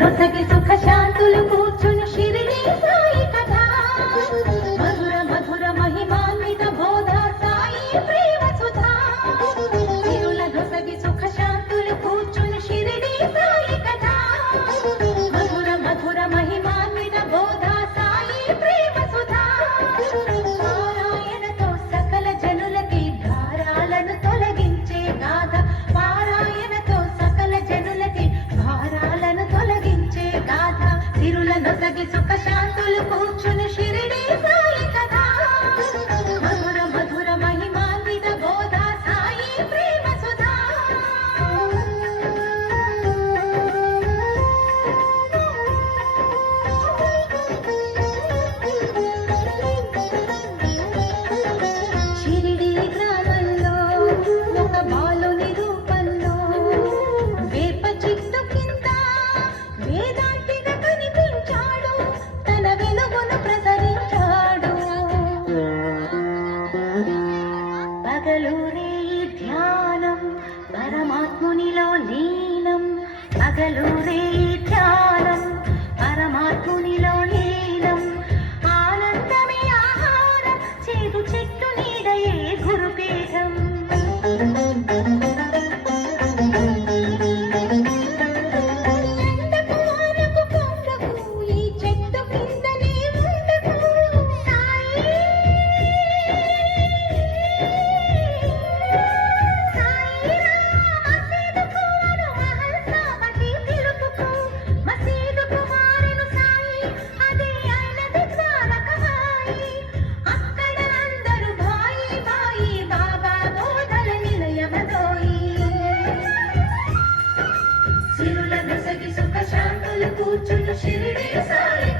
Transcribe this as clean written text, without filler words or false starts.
నొసగి సుఖ శాంతులు కూర్చుని షిరిడీ సాయి కథ మధుర మధుర మహిమాన్విత బోధ సాయి ప్రేమ సుధా సిరుల నొసగి సుఖ శాంతులు కూర్చుని షిరిడీ సాయి కథ మధుర మధుర మహిమాన్విత బోధ సాయి ప్రేమ సుధా పారాయణతో సకల జనులకి భారాలను తొలగించే గాథ పారాయణతో సకల జనులకి భారాలను తొలగించే గాథ సిరుల నొసగి సుఖ శాంతులు కూర్చుని షిరిడీ సాయి కథ మధుర మధుర మహిమాన్విత బోధ సాయి ప్రేమ సుధా షిరిడీ గ్రామంలో ఒక బాలుని రూపంలో వేప చెట్టు కింద వేదాంతిగా కనిపించాడు తన వెలుగును ప్రసరించాడు పగలూరే ధ్యానం పరమాత్మునిలో లీనం పగలూరే ధ్యానం పరమాత్మునిలో లీనం ఆనందమే ఆహారం చేదు చెట్టు నీడయే గురుపీఠం ఎండకు వానకు కొండకు ఈ చెట్టు కిందనే ఉండకు సాయి మసీదుకు వారు మహల్సాపతి పిలుపుకు మసీదుకు మారెను సాయి అదే అయినది ద్వారకమాయి అక్కడ అందరూ భాయి భాయి బాబా బోధల నిలయమదోయి సిరుల నొసగి సుఖ శాంతులు కూర్చుని షిరిడీ సాయి